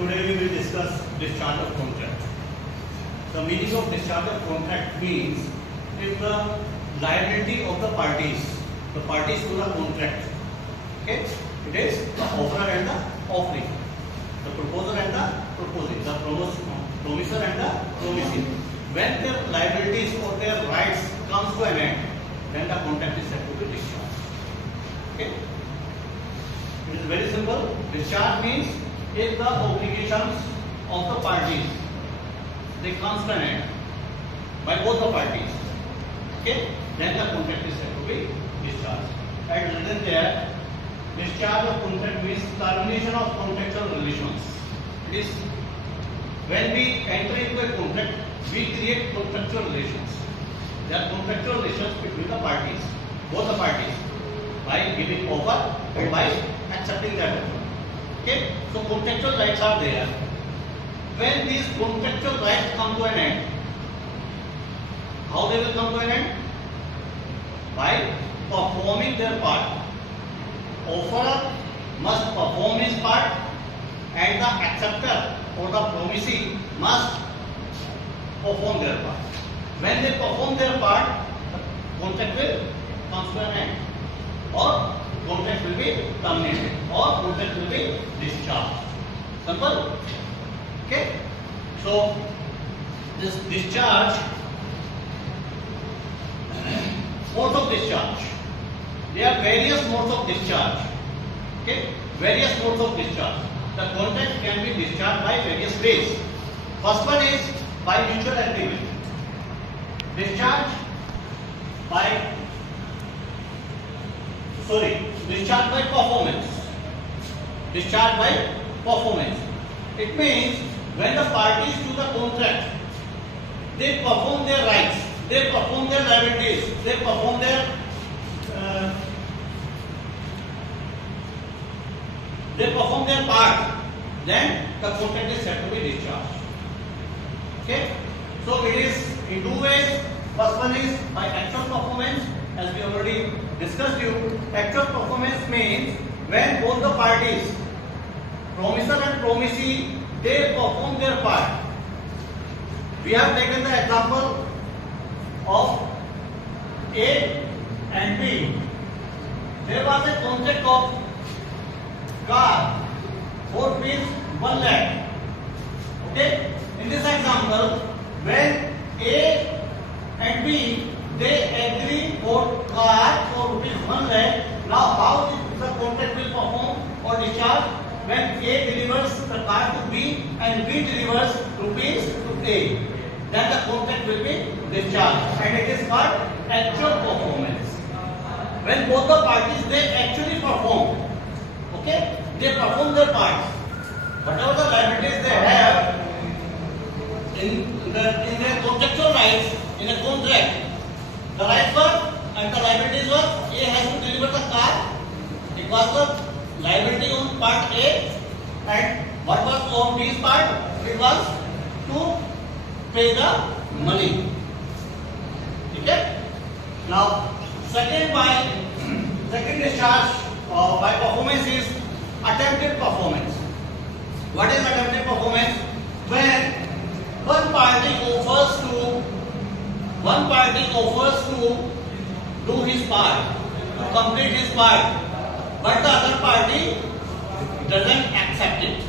Today we will discuss discharge of contract. The meaning of discharge of contract means if the liability of the parties to the contract, okay, it is the offerer and the offering, the proposer and the proposing, the promisor and the promising. When their liabilities or their rights comes to an end, then the contract is said to be discharged. Okay, it is very simple. Discharge means if the obligations of the parties they comes to an end by both the parties, okay, then the contract is said to be discharged. And written there, discharge of contract means termination of contractual relations. It is when we enter into a contract, we create contractual relations. There are contractual relations between the parties, both the parties, by giving offer and by accepting that offer. Okay, so contractual rights are there. When these contractual rights come to an end, how they will come to an end? By performing their part. Offerer must perform his part, and the acceptor or the promisee must perform their part. When they perform their part, the contract will come to an end, or contract will be terminated, or contract will be discharged. Simple. Okay. So this discharge, modes of discharge. There are various modes of discharge. Okay, various modes of discharge. The contract can be discharged by various ways. First one is by mutual agreement. Discharge by performance. Discharge by performance. It means when the parties to the contract they perform their rights, they perform their liabilities, they perform their part, then the contract is said to be discharged. Okay, so it is in two ways. First one is by actual performance, as we already discussed you. Actual performance means when both the parties, promisor and promisee, they perform their part. We have taken the example of A and B. There was a contract of car for rupees 1 lakh. Okay. In this example, when A and B they agree for car for rupees 1 lakh. Now, how the contract will perform or discharge? When A delivers the car to B and B delivers rupees to A, then the contract will be discharged, and it is called actual performance. When both the parties they actually perform, okay, they perform their parts. Whatever the liabilities they have in their contractual rights in a contract, the rights were and the liabilities were A has to deliver the car. It was the liability on part A, and what was on B's part? It was to pay the money. Okay. Now, second discharge by performance is attempted performance. What is attempted performance? When one party offers to do his part, to complete his part, but the other party doesn't accept it.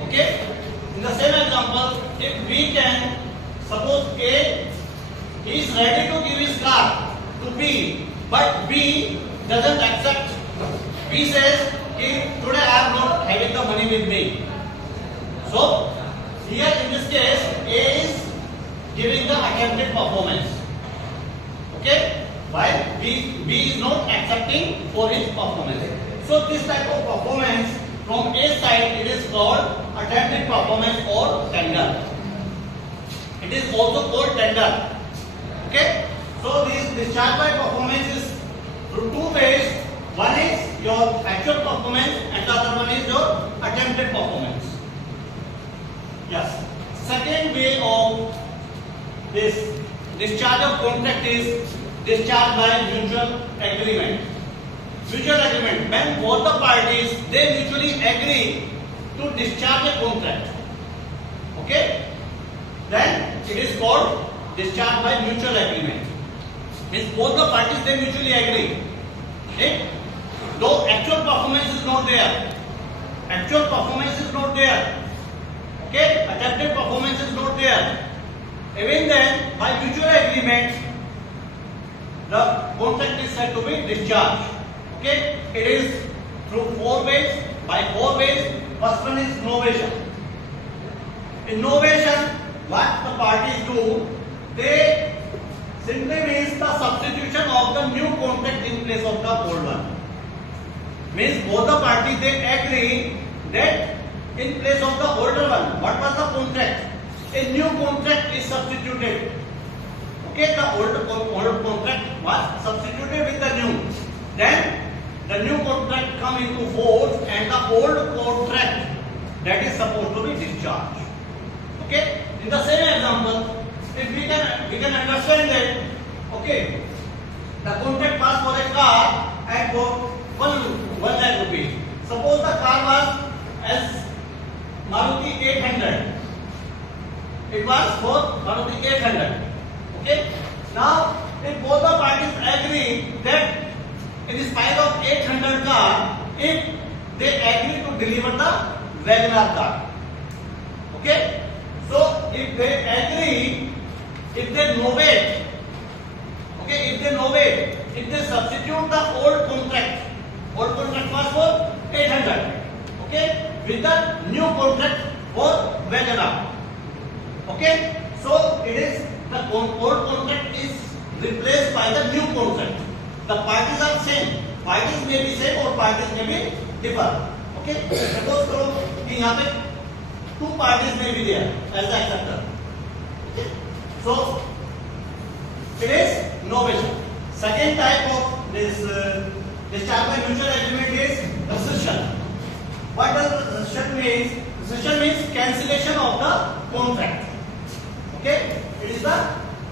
Okay? In the same example, if we can suppose A is ready to give his car to B, but B doesn't accept. B says, today I am not having the money with me. So here in this case, A is giving the attempted performance. Okay? While B is not accepting for his performance. So this type of performance from A side it is called attempted performance or tender. It is also called tender. Okay? So this discharge by performance is through two ways. One is your actual performance and the other one is your attempted performance. Yes. Second way of this discharge of contract is discharge by mutual agreement. Mutual agreement, when both the parties they mutually agree to discharge a contract. Okay? Then it is called discharge by mutual agreement. Means both the parties they mutually agree. Okay? Though actual performance is not there. Actual performance is not there. Okay? Attempted performance is not there. Even then, by mutual agreement, the contract is said to be discharged. Okay? It is through 4 ways. By 4 ways, first one is novation. In novation, what the parties do, they simply means the substitution of the new contract in place of the old one. Means both the parties they agree that in place of the older one, what was the contract? A new contract is substituted. Okay, the old contract was substituted with the new. Then the new contract come into force and the old contract that is supposed to be discharged. Okay, in the same example, if we can understand that, okay, the contract was for a car and for 1 lakh rupees. Suppose the car was as Maruti 800. It was for Maruti 800. Okay. Now, if both the parties agree that in spite of 800 car, if they agree to deliver the WagonR car. Okay. So, if they agree, if they novate, okay, if they substitute the old contract was for 800, okay, with the new contract for WagonR. Okay, so it is the old contract is replaced by the new contract. The parties are same. Parties may be same or parties may be differ. Okay, suppose करो कि यहाँ पे 2 parties may be there as the acceptor. Okay, so it is novation. Second type of this discharge by mutual agreement is rescission. What does rescission mean? Rescission means cancellation of the contract. Okay, it is the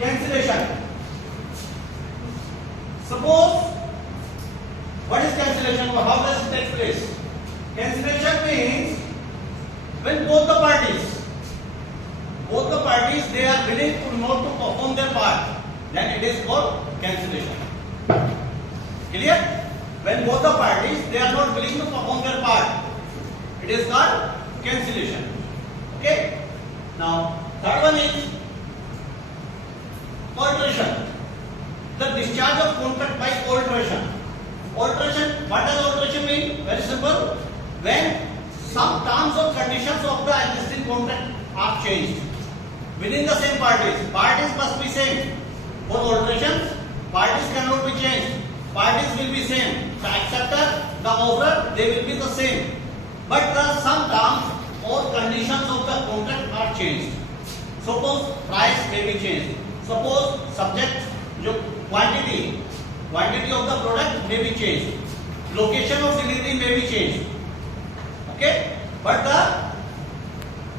cancellation. Suppose, what is cancellation or how does it take place? Cancellation means when both the parties they are willing to not to perform their part, then it is called cancellation. Clear? When both the parties they are not willing to perform their part, it is called cancellation. Okay? Now, third one is alteration. The discharge of contract by alteration. Alteration, what does alteration mean? Very simple. When some terms or conditions of the existing contract are changed within the same parties. Parties must be same. For alterations, parties cannot be changed. Parties will be same. The acceptor, the offerer, they will be the same. But some terms or conditions of the contract are changed. Suppose price may be changed. Suppose subject, quantity of the product may be changed. Location of delivery may be changed. Okay, but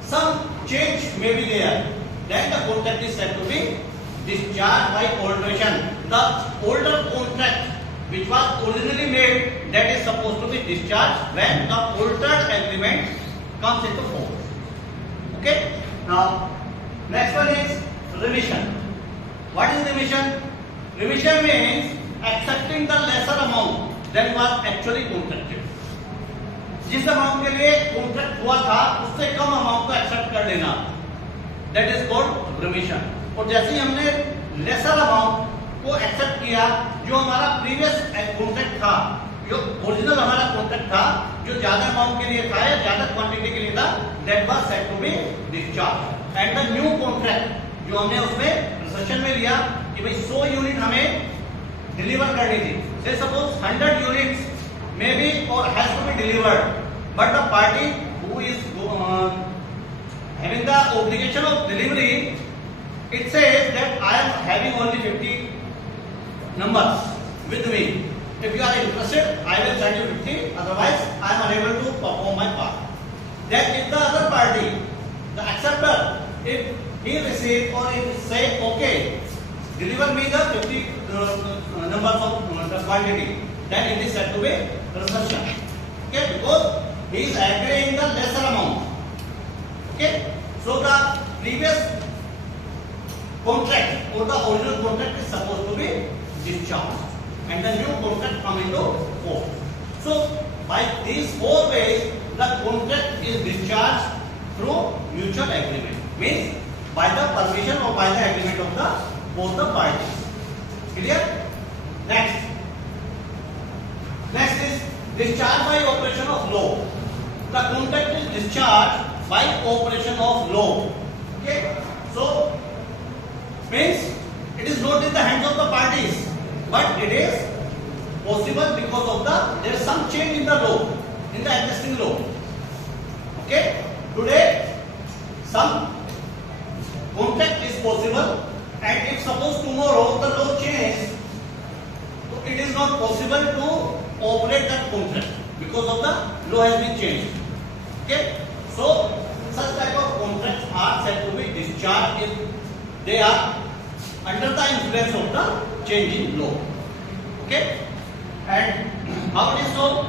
some change may be there. Then the contract is said to be discharged by alteration. The older contract which was originally made, that is supposed to be discharged when the altered agreement comes into force. Okay. Now, next one is remission. What is remission? Remission means accepting the lesser amount than was actually contracted. जिस amount के लिए contract हुआ था उससे कम amount को accept कर लेना, that is called remission. और जैसे ही हमने लेसर अमाउंट को एक्सेप्ट किया, जो हमारा प्रीवियस कॉन्ट्रैक्ट था, जो ओरिजिनल हमारा कॉन्ट्रैक्ट था, जो ज्यादा अमाउंट के लिए था या ज्यादा क्वांटिटी के लिए था, that was said to be discharge. And the new contract जो हमने उसमें रिसेशन में लिया कि भाई 100 यूनिट हमें डिलीवर करनी थी. से suppose 100 units maybe or has to be delivered, but the party who is having the obligation of delivery, it says that I am having only 50 numbers with me. If you are interested, I will send you 50, otherwise I am unable to perform my part. Then if the other party, the acceptor, if he receive or if say okay, deliver me the 50 numbers of the quantity, then it is said to be reception. Okay, because he is agreeing the lesser amount. Okay, so the previous contract or the original contract is supposed to be discharged, and the new contract come into force. So by these four ways, the contract is discharged through mutual agreement. Means by the permission or by the agreement of the both the parties. Clear? Next is discharge by operation of law. The contract is discharged by operation of law. Okay? So means it is not in the hands of the parties, but it is possible because of there is some change in the law, in the existing law. Okay? Today some contract is possible, and if suppose tomorrow the law changes, so it is not possible to operate that contract because of the law has been changed. Okay? So such type of contracts are said to be discharged if they are under the influence of the change in law. Okay? And how it is so?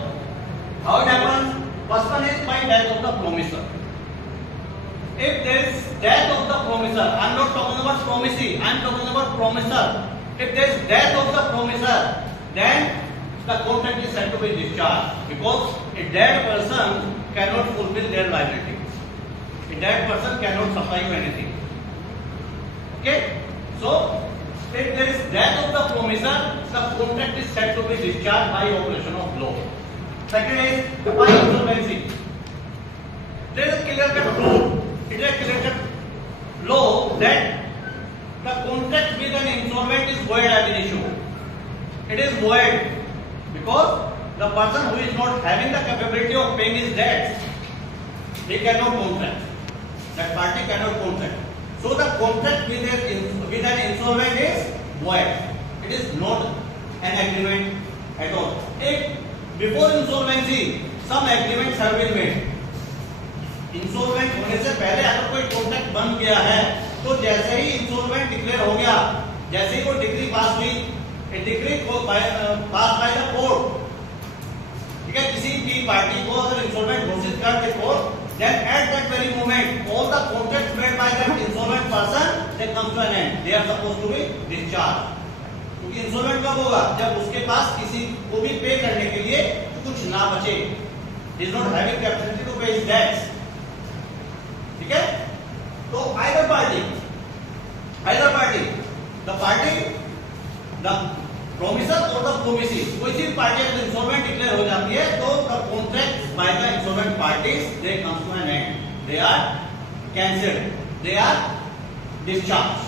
How it happens? First one is by death of the promisor. If there is death of the promisor, I am not talking about promisee, I am talking about promisor. If there is death of the promisor, then the contract is said to be discharged, because a dead person cannot fulfill their liability. A dead person cannot supply you anything. Okay? So if there is death of the promisor, the contract is said to be discharged by operation of law. Second is by insolvency. There is a clear-cut rule. It is a clear-cut law that the contract with an insolvent is void ab initio. It is void because the person who is not having the capability of paying his debts, he cannot contract. That party cannot contract. So the contract with an insolvent is void. It is not an agreement at all. If before insolvency some agreements have been made, insolvent होने से पहले अगर कोई contract बन गया है, तो जैसे ही इंसॉल्वेंट डिक्लेयर हो गया, जैसे ही कोई डिक्री पास हुई, a decree pass by the court, ठीक है, किसी भी पार्टी को अगर इंसॉल्वेंट घोषित कर दे court, then at that very moment all the contracts made by that insolvent person they come to an end. They are supposed to be discharged. क्योंकि insolvent कब होगा? जब उसके पास किसी को भी पे करने के लिए कुछ ना बचे. He is not having capacity to pay his debts. ठीक है? तो either party, the promisor or the promisee, कोई सी पार्टी अगर इंसॉल्वेंट डिक्लेयर हो जाती है, तो the contracts by the insolvent parties they come to an end. They are cancelled. They are discharged.